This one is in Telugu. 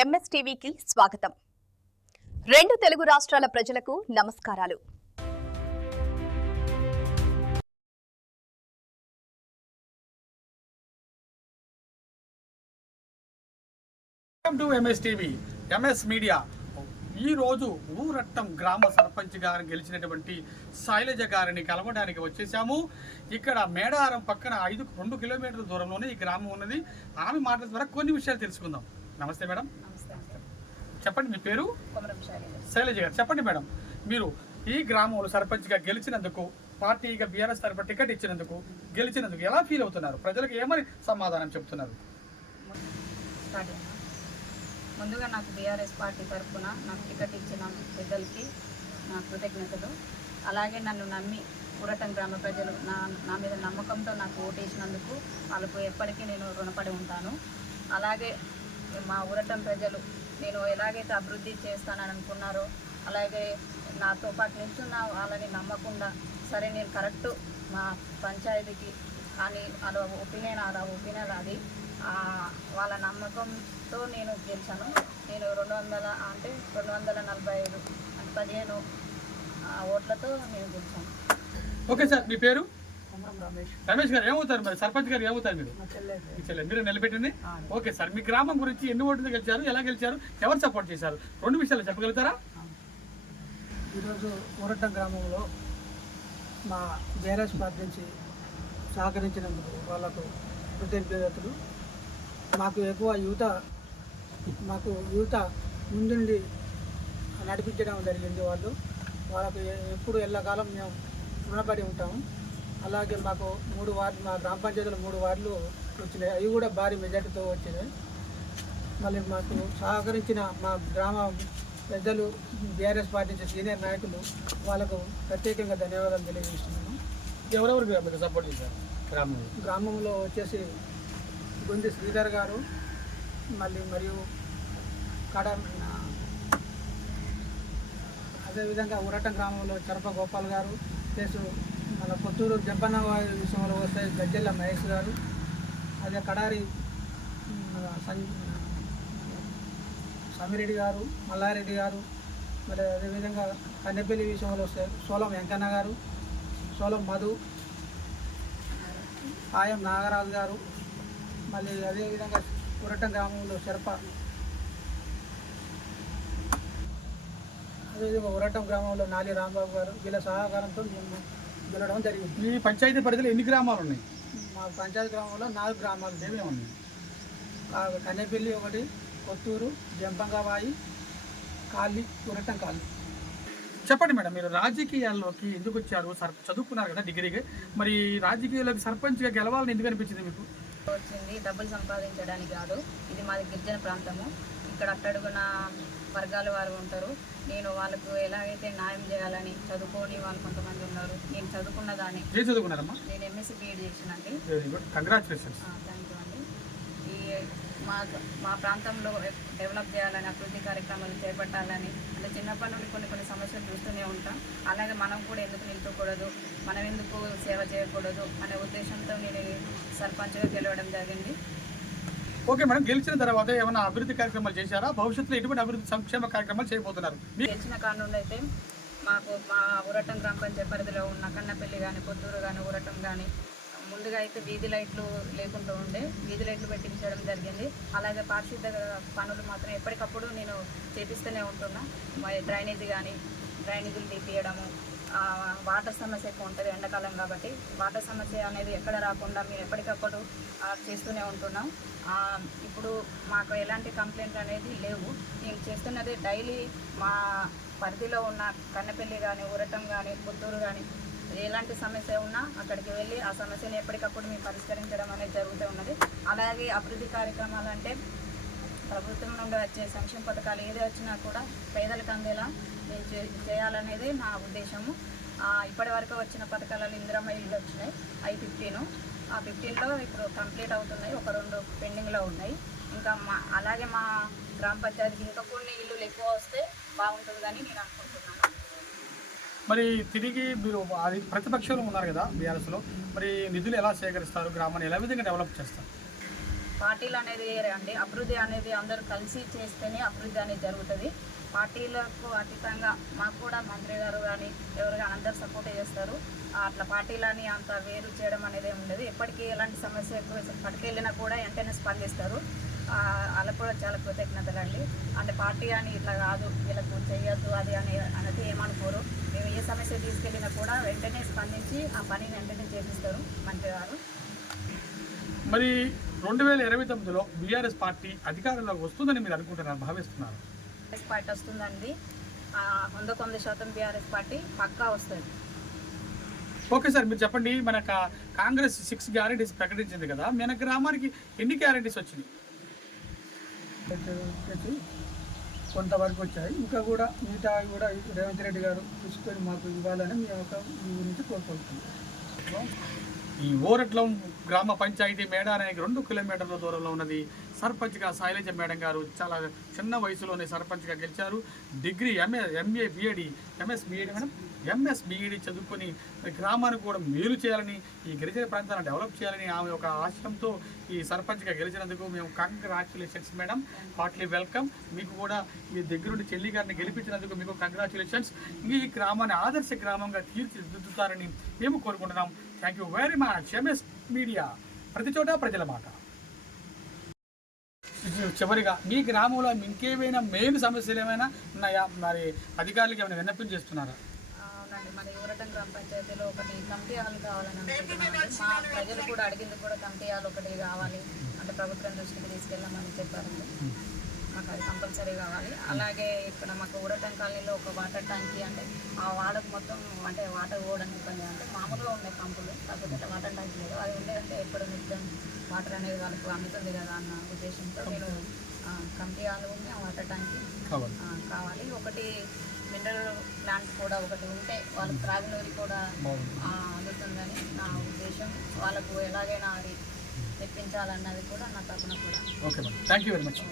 ఎంఎస్టీవీకి స్వాగతం. రెండు తెలుగు రాష్ట్రాల ప్రజలకు నమస్కారాలు. Welcome to MSTV MS media. ఈరోజు ఊరట్టం గ్రామ సర్పంచ్ గారు గెలిచినటువంటి శైలజ గారిని కలవడానికి వచ్చేసాము. ఇక్కడ మేడారం పక్కన 2 కిలోమీటర్ల దూరంలోనే ఈ గ్రామం ఉన్నది. ఆమె మాటల ద్వారా కొన్ని విషయాలు తెలుసుకుందాం. నమస్తే మేడం. చెప్పండి, మీ పేరు? శైలజ గారు. చెప్పండి మేడం, మీరు ఈ గ్రామంలో సర్పంచ్గా గెలిచినందుకు, పార్టీగా బీఆర్ఎస్ తరఫున టికెట్ ఇచ్చినందుకు, గెలిచినందుకు ఎలా ఫీల్ అవుతున్నారు? ప్రజలకు ఏమని సమాధానం చెప్తున్నారు? ముందుగా నాకు బీఆర్ఎస్ పార్టీ తరఫున నాకు టికెట్ ఇచ్చిన పెద్దలకి నా కృతజ్ఞతలు. అలాగే నన్ను నమ్మి ఊరటం గ్రామ ప్రజలు నా మీద నమ్మకంతో నాకు ఓటేసినందుకు వాళ్ళకు ఎప్పటికీ నేను రుణపడి ఉంటాను. అలాగే మా ఊరటం ప్రజలు నేను ఎలాగైతే అభివృద్ధి చేస్తానని అనుకున్నారో, అలాగే నాతో పాటు నిల్చున్న వాళ్ళని నమ్మకుండా, సరే నేను కరెక్ట్ మా పంచాయతీకి అని అలా ఒపీనియన్ అది వాళ్ళ నమ్మకంతో నేను గెలిచాను. నేను 245 15 ఓట్లతో నేను గెలిచాను. ఓకే సార్, మీ పేరు? రమేష్ గారు. ఏమవుతారు మరి సర్పంచ్ గారు? ఏమవుతారు మీరు? మీరు నిలబెట్టింది. ఓకే సార్, మీ గ్రామం గురించి ఎన్ని ఓట్లు గెలిచారు, ఎలా గెలిచారు, ఎవరు సపోర్ట్ చేశారు? 2 విషయాలు చెప్పగలుగుతారా? ఈరోజు ఊరట్టం గ్రామంలో మా బీఆర్ఎస్ పార్టీ నుంచి సహకరించినందుకు వాళ్ళకు కృతజ్ఞతలు. మాకు యువత ముందుండి నడిపించడం జరిగింది. వాళ్ళకు ఎప్పుడు ఎల్లకాలం మేము రుణపడి ఉంటాము. అలాగే మాకు 3 వార్డులు, మా గ్రామ పంచాయతీలో 3 వార్డులు వచ్చినాయి. అవి కూడా భారీ మెజార్టీతో వచ్చినాయి. మళ్ళీ మాకు సహకరించిన మా గ్రామ పెద్దలు, బీఆర్ఎస్ పార్టీ సీనియర్ నాయకులు, వాళ్ళకు ప్రత్యేకంగా ధన్యవాదాలు తెలియజేస్తున్నాను. ఎవరెవరు సపోర్ట్ చేశారు గ్రామంలో వచ్చేసి గుంది శ్రీధర్ గారు, మరియు అదేవిధంగా ఊరటం గ్రామంలో చరప గోపాల్ గారు, ప్లస్ మన కొత్తూరు జంపన్న విషయంలో వస్తే గజ్జెల్ల మహేష్ గారు, అదే కడారి సమిరెడ్డి గారు, మల్లారెడ్డి గారు, మరి అదేవిధంగా కన్నెపల్లి విషయంలో వస్తే సోలం వెంకన్న గారు, సోలం మధు, ఆయం నాగరాజు గారు, మళ్ళీ అదేవిధంగా ఊరటం గ్రామంలో అదేవిధంగా ఊరటం గ్రామంలో నాలి రాంబాబు గారు, వీళ్ళ సహకారంతో మేము గెలవడం జరిగింది. ఈ పంచాయతీ పరిధిలో ఎన్ని గ్రామాలు ఉన్నాయి? మా పంచాయతీ గ్రామంలో 4 గ్రామాలు ఏమేమి ఉన్నాయి? కన్నెపల్లి ఒకటి, కొత్తూరు, జంపంగవాయి, కాళ్ళి, ఊరటం కాళ్ళి. చెప్పండి మేడం, మీరు రాజకీయాల్లోకి ఎందుకు వచ్చారు? చదువుకున్నారు కదా డిగ్రీకి, మరి రాజకీయాల్లోకి సర్పంచ్గా గెలవాలని ఎందుకు అనిపించింది మీకు? వచ్చింది డబ్బులు సంపాదించడానికి కాదు. ఇది మాది గిరిజన ప్రాంతము. ఇక్కడ అట్టడుగున వర్గాల వారు ఉంటారు. నేను వాళ్ళకు ఎలాగైతే న్యాయం చేయాలని చదువుకొని వాళ్ళు కొంతమంది ఉన్నారు. నేను చదువుకున్న దాన్ని. ఏం చదువుకున్నారమ్మా? నేను ఎంఎస్సీ బీఎడ్ చేసినండి. Very good, congratulations. Thank you అండి. ఈ మా ప్రాంతంలో డెవలప్ చేయాలని, అభివృద్ధి కార్యక్రమాలు చేపట్టాలని, అంటే చిన్నప్పటి నుండి కొన్ని సమస్యలు చూస్తూనే ఉంటాం. అలాగే మనం కూడా ఎందుకు నిల్చోకూడదు, మనం ఎందుకు సేవ చేయకూడదు అనే ఉద్దేశంతో నేను సర్పంచ్గా గెలవడం జరిగింది. ఓకే మేడం, గెలిచిన తర్వాత ఏమైనా అభివృద్ధి కార్యక్రమాలు చేశారా? భవిష్యత్తులో ఎటువంటి అభివృద్ధి సంక్షేమ కార్యక్రమాలు చేయబోతున్నారు? గెలిచిన కారణంలో అయితే మాకు మా ఊరటం గ్రామ పంచాయతీ పరిధిలో ఉన్న కన్నపల్లి కానీ, కొత్తూరు కానీ, ఊరటం కానీ ముందుగా అయితే వీధి లైట్లు లేకుండా ఉండే, వీధి లైట్లు పెట్టించడం జరిగింది. అలాగే పారిశుద్ధ పనులు మాత్రం ఎప్పటికప్పుడు నేను చేపిస్తూనే ఉంటున్నా. డ్రైనేజీలు తీయడము, వాటర్ సమస్య ఎక్కువ ఉంటుంది ఎండాకాలం కాబట్టి. వాటర్ సమస్య అనేది ఎక్కడ రాకుండా మేము ఎప్పటికప్పుడు చేస్తూనే ఉంటున్నాం. ఇప్పుడు మాకు ఎలాంటి కంప్లైంట్లు అనేది లేవు. నేను చేస్తున్నది డైలీ మా పరిధిలో ఉన్న కన్నపల్లి కానీ, ఊరటం కానీ, పుత్తూరు కానీ ఎలాంటి సమస్య ఉన్నా అక్కడికి వెళ్ళి ఆ సమస్యను ఎప్పటికప్పుడు మేము పరిష్కరించడం అనేది జరుగుతూ ఉన్నది. అలాగే అభివృద్ధి కార్యక్రమాలు అంటే ప్రభుత్వం నుండి వచ్చే సంక్షేమ పథకాలు ఏది వచ్చినా కూడా పేదలకు అందేలా నేను చేయాలనేది నా ఉద్దేశము. ఇప్పటి వరకు వచ్చిన పథకాలలో ఇందిరమ్మ ఇల్లు వచ్చినాయి, అవి 15. ఆ 15లో ఇప్పుడు కంప్లీట్ అవుతున్నాయి, ఒక 2 పెండింగ్లో ఉన్నాయి. ఇంకా అలాగే మా గ్రామ పంచాయతీకి ఇంకా కొన్ని ఇల్లులు ఎక్కువ వస్తే బాగుంటుందని నేను అనుకుంటున్నాను. మరి తిరిగి మీరు అది ప్రతిపక్షంలో ఉన్నారు కదా బీఆర్ఎస్లో, మరి నిధులు ఎలా సేకరిస్తారు? గ్రామాన్ని ఎలా విధంగా డెవలప్ చేస్తారు? పార్టీలు అనేది అండి, అభివృద్ధి అనేది అందరూ కలిసి చేస్తేనే అభివృద్ధి అనేది జరుగుతుంది. పార్టీలకు అతీతంగా మాకు కూడా మంత్రి గారు కానీ ఎవరు కానీ అందరు సపోర్ట్ చేస్తారు. అట్లా పార్టీలని అంత వేరు చేయడం అనేది ఉండదు. ఎప్పటికీ ఎలాంటి సమస్య పట్టుకెళ్ళినా కూడా వెంటనే స్పందిస్తారు. వాళ్ళకు కూడా చాలా కృతజ్ఞతలు అండి. అంటే పార్టీ అని ఇట్లా కాదు, వీళ్ళకు చేయొద్దు అది అని అనేది ఏమనుకోరు. మేము ఏ సమస్య తీసుకెళ్ళినా కూడా వెంటనే స్పందించి ఆ పనిని వెంటనే చేపిస్తారు మంత్రి గారు. మరి 2029లో బీఆర్ఎస్ పార్టీ అధికారంలోకి వస్తుందని మీరు అనుకుంటున్నారు, భావిస్తున్నారు? బీఆర్ఎస్ పార్టీ వస్తుందండి. 100% బీఆర్ఎస్ పార్టీ పక్కా వస్తుంది. ఓకే సార్, మీరు చెప్పండి, మన కాంగ్రెస్ 6 గ్యారెంటీస్ ప్రకటించింది కదా, మన గ్రామానికి ఎన్ని గ్యారెంటీస్ వచ్చినాయి? వచ్చేసి కొంతవరకు వచ్చాయి. ఇంకా కూడా మిగతా కూడా రేవంత్ రెడ్డి గారు తీసుకొని మాకు ఇవ్వాలని మేము ఒక మీ గురించి కోరుకుంటున్నాం. ఈ ఓరట్లం గ్రామ పంచాయతీ మేడారానికి 2 కిలోమీటర్ల దూరంలో ఉన్నది. సర్పంచ్గా శైలజ మేడం గారు చాలా చిన్న వయసులోనే సర్పంచ్గా గెలిచారు. Degree MA BEd MS BEd madam MS BEd చదువుకొని గ్రామానికి కూడా మేలు చేయాలని, ఈ గిరిజన ప్రాంతాలను డెవలప్ చేయాలని ఆమె ఒక ఆశయంతో ఈ సర్పంచ్గా గెలిచినందుకు మేము కంగ్రాచ్యులేషన్స్ మేడం, హార్ట్లీ వెల్కమ్. మీకు కూడా ఈ దగ్గరుండి చెల్లి గారిని గెలిపించినందుకు మీకు కంగ్రాచ్యులేషన్స్. ఈ గ్రామాన్ని ఆదర్శ గ్రామంగా తీర్చిదిద్దుతారని మేము కోరుకుంటున్నాం. Thank you very much. MS media, ప్రతి చోట ప్రజల మాట. చివరిగా మీ గ్రామంలో ఇంకేమైనా మెయిన్ సమస్యలు ఏమైనా ఉన్నాయా? మరి అధికారులకు ఏమైనా విన్నపం చేస్తున్నారా? అవునండి, మన యువరటం గ్రామ పంచాయతీలో ఒకటి కమిటీ హాల్ కావాలని అనుకుంటున్నామండి. మా ప్రజలు కూడా అడిగింది కూడా కమిటీ హాల్ ఒకటి కావాలి అంటే ప్రభుత్వం దృష్టికి తీసుకెళ్ళామని చెప్పారండి. మాకు అది కంపల్సరీ కావాలి. అలాగే ఇక్కడ మాకు ఊరటం కాలనీలో ఒక వాటర్ ట్యాంకీ, అంటే ఆ వాడకు మొత్తం అంటే వాటర్ పోవడానికి ఇబ్బంది. అంటే మామూలుగా ఉన్నాయి పంపులు, కాకపోతే వాటర్ ట్యాంక్ లేదు. అది ఉండేదంటే ఎప్పుడు నిత్యం వాటర్ అనేది వాళ్ళకు అందుతుంది కదా అన్న ఉద్దేశంతో నేను కమిటీ హాల్ ఉంది, ఆ వాటర్ ట్యాంకీ కావాలి. ఒకటి మినరల్ ప్లాంట్ కూడా ఒకటి ఉంటే వాళ్ళకి త్రాగునీరు కూడా అందుతుందని నా ఉద్దేశం. వాళ్ళకు ఎలాగైనా అది తెప్పించాలన్నది కూడా నా తరపున కూడా. Okay madam, thank you very much.